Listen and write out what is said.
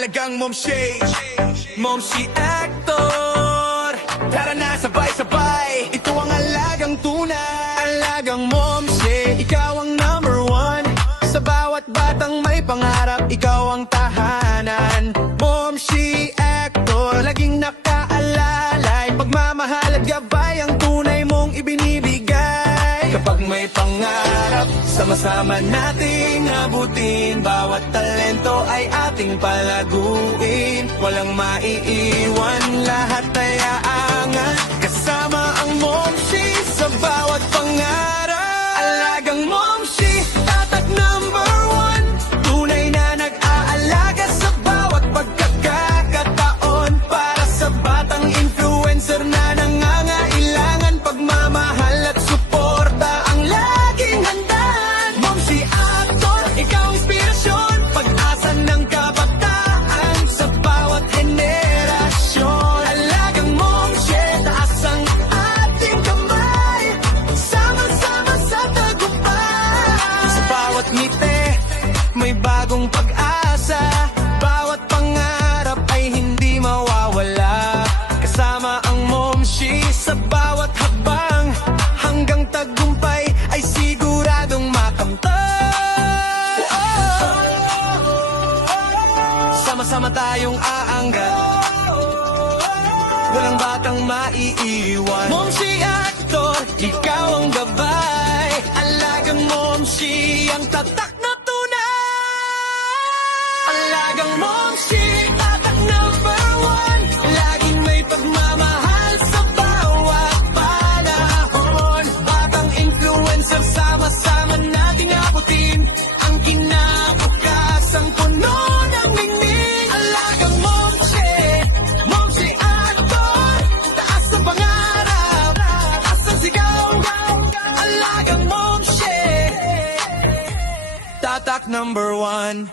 alagang Momshi, Momshi actor. Tara na sabay-sabay, ito ang alagang tunay. Alagang Momshi, ikaw ang number one. Sa bawat batang may pangarap, ikaw ang tahanan. Momshi actor, laging nakaalalay. Pagmamahal at gabay ang tunay mong ibinibigay. Kapag may pangarap, sama-sama nating abutin. Bawat talento ay ating palaguin. Walang maiiwan, lahat ay aangat. Kasama ang Momshi sa bawat pangarap. Alagang Momshi, tatak number one. Tunay na nag-aalaga sa bawat pagkakataon. Para sa batang influencer na nangangailangan pagmamahal at suporta ang laging handaan. Momshi actor, ikaw inspirasyon, pag-asa ng kabataan sa bawat henerasyon. Alagang Momshi, taas ang ating kamay, sama-sama sa tagumpay. Sa bawat ngiti, may bagong pag-asa. Bawat pangarap ay hindi mawawala. Kasama ang Momshi sa bawat hakbang, hanggang tagumpay ay siguradong makamtan. Sama-sama tayong aangat, walang batang maiiwan. Momshi actor, ikaw ang gabay. Alagang Momshi, ang tatak na tunay. Alagang Momshi, tatak number one. Laging may pagmamahal sa bawat panahon. Batang influencer, sama-sama nating abutin ang kinabukasan puno ng ningning. Alagang Momshi, Momshi actor, taas sa pangarap, taas ang sigaw. Alagang Momshi, tatak number one.